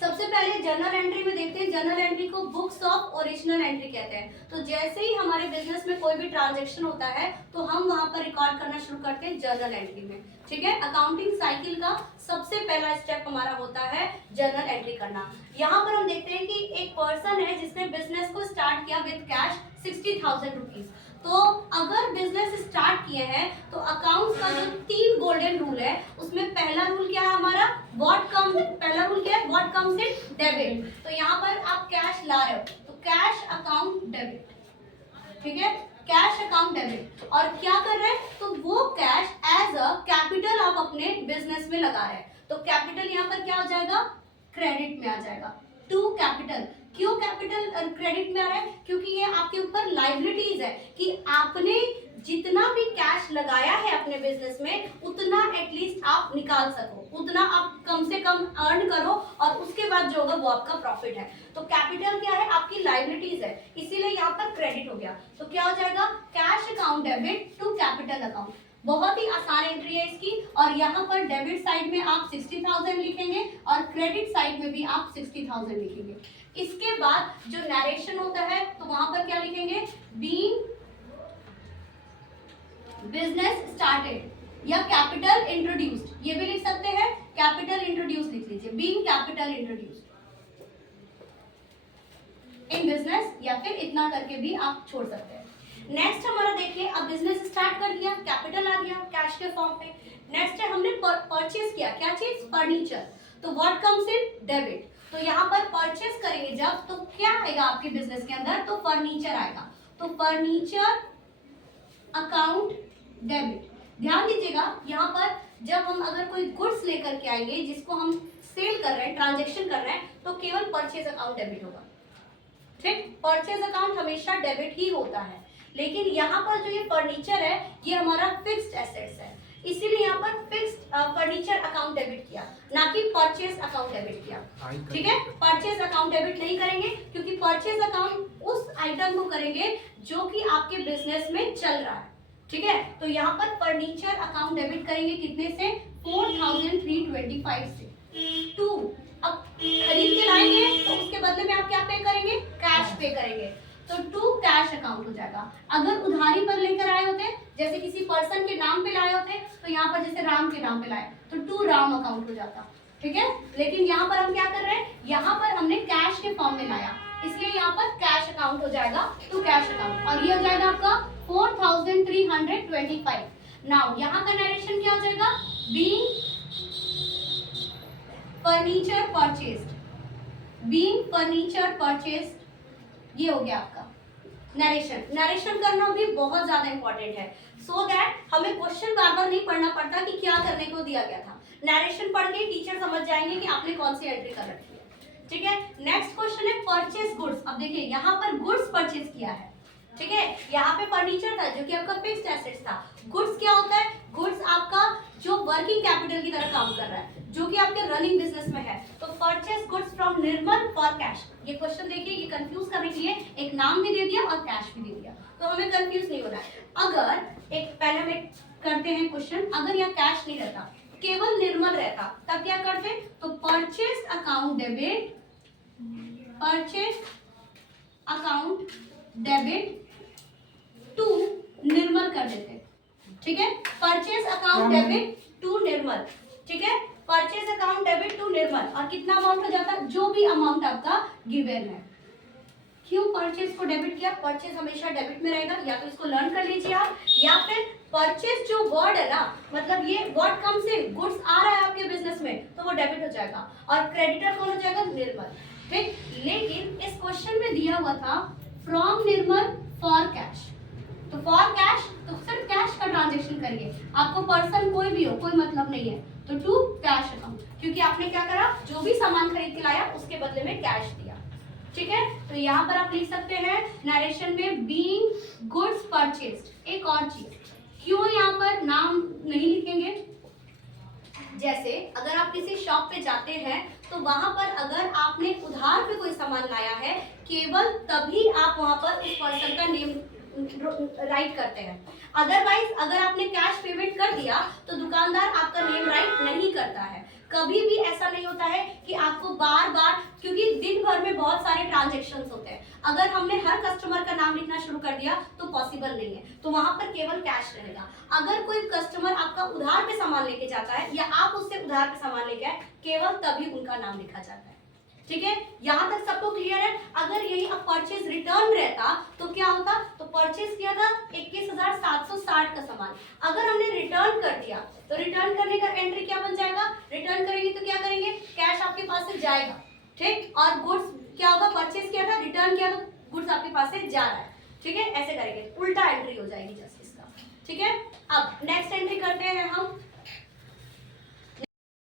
सबसे पहले journal entry में देखते हैं। जर्नल एंट्री को बुक्स ऑफ ओरिजिनल एंट्री कहते हैं। तो जैसे ही हमारे बिजनेस में कोई भी ट्रांजैक्शन होता है तो हम वहां पर रिकॉर्ड करना शुरू करते हैं जर्नल एंट्री में। ठीक है, अकाउंटिंग साइकिल का सबसे पहला स्टेप हमारा होता है जर्नल एंट्री करना। यहाँ पर हम देखते हैं कि एक पर्सन है जिसने बिजनेस को स्टार्ट किया विद कैश 60,000 रुपीज। तो अगर बिजनेस स्टार्ट किए हैं तो अकाउंट्स का जो 3 गोल्डन रूल है उसमें पहला रूल क्या है हमारा, पहला रूल क्या है, व्हाट कम्स इन डेबिट। तो यहाँ पर आप कैश ला रहे हो तो कैश अकाउंट डेबिट। ठीक है, कैश अकाउंट डेबिट। और क्या कर रहे हैं, तो वो कैश एज अ कैपिटल आप अपने बिजनेस में लगा रहे हैं। तो कैपिटल यहाँ पर क्या हो जाएगा, क्रेडिट में आ जाएगा। टू कैपिटल, क्यों कैपिटल क्रेडिट में आ रहा है, क्योंकि ये आपके ऊपर लाइबिलिटीज है कि आपने जितना भी कैश लगाया है अपने बिजनेस में उतना एटलीस्ट आप निकाल सको, उतना आप कम से कम अर्न करो और उसके बाद जो होगा वो आपका प्रॉफिट है। तो कैपिटल क्या है, आपकी लाइबिलिटीज है, इसीलिए यहाँ पर क्रेडिट हो गया। तो क्या हो जाएगा, cash account debit to capital account. बहुत ही आसान एंट्री है इसकी। और यहाँ पर डेबिट साइड में आप 60,000 लिखेंगे और क्रेडिट साइड में भी आप 60,000 लिखेंगे। इसके बाद जो नरेशन होता है तो वहां पर क्या लिखेंगे, बीइंग बिजनेस स्टार्टेड या कैपिटल इंट्रोड्यूस्ड, ये भी लिख सकते हैं, कैपिटल इंट्रोड्यूस लिख लीजिए, being capital introduced in business, या फिर इतना करके भी आप छोड़ सकते हैं। नेक्स्ट हमारा देखिए, अब बिजनेस स्टार्ट कर दिया, कैपिटल आ गया कैश के फॉर्म पे। नेक्स्ट है हमने परचेज किया, क्या चीज, फर्नीचर। तो व्हाट कम्स इन डेबिट। तो यहाँ पर परचेज करेंगे जब तो क्या आएगा आपके बिजनेस के अंदर, तो फर्नीचर आएगा। तो फर्नीचर अकाउंट डेबिट। ध्यान दीजिएगा यहाँ पर जब हम अगर कोई गुड्स लेकर के आएंगे जिसको हम सेल कर रहे हैं, ट्रांजेक्शन कर रहे हैं, तो केवल परचेज अकाउंट डेबिट होगा। ठीक, परचेज अकाउंट हमेशा डेबिट ही होता है। लेकिन यहाँ पर जो ये फर्नीचर है ये हमारा फिक्स्ड एसेट्स है, इसीलिए यहाँ पर फिक्स्ड फर्नीचर अकाउंट डेबिट किया, ना कि परचेज अकाउंट डेबिट किया। ठीक है, परचेज अकाउंट डेबिट नहीं करेंगे क्योंकि परचेज अकाउंट उस आइटम को करेंगे जो कि आपके बिजनेस में चल रहा है। ठीक है, तो यहाँ पर फर्नीचर अकाउंट डेबिट करेंगे कितने से, 4,325 से। 2, अब खरीद के लाएंगे तो उसके बदले में आप क्या पे करेंगे, कैश पे करेंगे। तो टू कैश अकाउंट हो जाएगा। अगर उधारी पर लेकर आए होते, जैसे किसी पर्सन के नाम पे लाए होते, तो यहाँ पर जैसे राम के नाम पे लाए तो टू राम अकाउंट हो जाता। ठीक है, लेकिन यहाँ पर हम क्या कर रहे हैं, यहाँ पर हमने कैश के फॉर्म में लाया, इसलिए यहाँ पर कैश अकाउंट हो जाएगा, टू कैश अकाउंट। और ये हो जाएगा आपका 4,325। नाउ यहाँ का नरेशन क्या हो जाएगा, being furniture purchased, being furniture purchased, ये हो गया आपका नरेशन। नरेशन करना भी बहुत ज्यादा इंपॉर्टेंट है, सो दैट हमें क्वेश्चन बार बार नहीं पढ़ना पड़ता कि क्या करने को दिया गया था। नरेशन पढ़ के टीचर समझ जाएंगे कि आपने कौन सी एंट्री कर रखी है। ठीक है, नेक्स्ट क्वेश्चन है परचेज गुड्स। अब देखिए यहाँ पर गुड्स परचेज किया है। ठीक है, यहाँ पे फर्नीचर था जो कि आपका फिक्स्ड एसेट्स था। गुड्स क्या होता है, गुड्स आपका जो वर्किंग कैपिटल की तरह काम कर रहा है, जो कि आपके रनिंग बिजनेस में है। तो purchase goods from Nirmal for cash. ये क्वेश्चन देखिए, ये कंफ्यूज करने के लिए एक नाम भी दे दिया और कैश भी दे दिया, तो हमें कंफ्यूज नहीं होना है। अगर एक पहले हम करते हैं क्वेश्चन, अगर यहाँ कैश नहीं रहता, केवल निर्मल रहता, तब क्या करते, तो purchase account debit, purchase account debit to Nirmal कर देते। ठीक है, purchase account debit to Nirmal. ठीक है, purchase account debit to Nirmal, और कितना अमाउंट हो जाता, जो भी अमाउंट आपका गिवन है। क्यों परचेज को डेबिट किया, परचेज हमेशा डेबिट में रहेगा, या तो इसको लर्न कर लीजिए आप, या फिर परचेज जो वर्ड है ना, मतलब ये वर्ड कम से गुड्स आ रहा है आपके बिजनेस में तो वो डेबिट हो जाएगा, और क्रेडिटर कौन हो जाएगा, निर्मल। ठीक, लेकिन इस क्वेश्चन में दिया हुआ था फ्रॉम निर्मल फॉर कैश, तो फॉर कैश तो सिर्फ कैश का ट्रांजेक्शन करिए, आपको पर्सन कोई भी हो कोई मतलब नहीं है। तो टू कैश अकाउंट, क्योंकि आपने क्या करा, जो भी सामान खरीद के लाया उसके बदले में कैश दिया। ठीक है, तो यहाँ पर आप लिख सकते हैं नरेशन में बीइंग गुड्स परचेज्ड। एक और चीज, क्यों यहाँ पर नाम नहीं लिखेंगे, जैसे अगर आप किसी शॉप पे जाते हैं तो वहां पर अगर आपने उधार पे कोई सामान लाया है, केवल तभी आप वहां पर उस पर्सन का नेम राइट करते हैं। अदरवाइज अगर आपने कैश पेमेंट कर दिया तो दुकानदार आपका नेम राइट नहीं करता है। कभी भी ऐसा नहीं होता है कि आपको बार बार क्योंकि दिन भर में बहुत सारे ट्रांजेक्शन्स होते हैं, अगर हमने हर कस्टमर का नाम लिखना शुरू कर दिया तो पॉसिबल नहीं है, तो वहां पर केवल कैश रहेगा। अगर कोई कस्टमर आपका उधार पे सामान लेके जाता है या आप उससे उधार पे सामान लेके आए, केवल तभी उनका नाम लिखा जाता है। ठीक है, यहाँ तक सबको क्लियर है? अगर यही अब परचेज रिटर्न रहता तो क्या होता, तो परचेज किया था 21,760 का सामान, अगर हमने रिटर्न कर दिया तो रिटर्न करने का एंट्री क्या बन जाएगा, रिटर्न करेंगे तो क्या करेंगे, कैश आपके पास से जाएगा, ठीक, और गुड्स क्या होगा, परचेज किया था, रिटर्न किया तो गुड्स आपके पास से जा रहा है, ठीक है, ऐसे करेंगे, उल्टा एंट्री हो जाएगी जस्ट इसका। ठीक है, अब नेक्स्ट एंट्री करते हैं हम,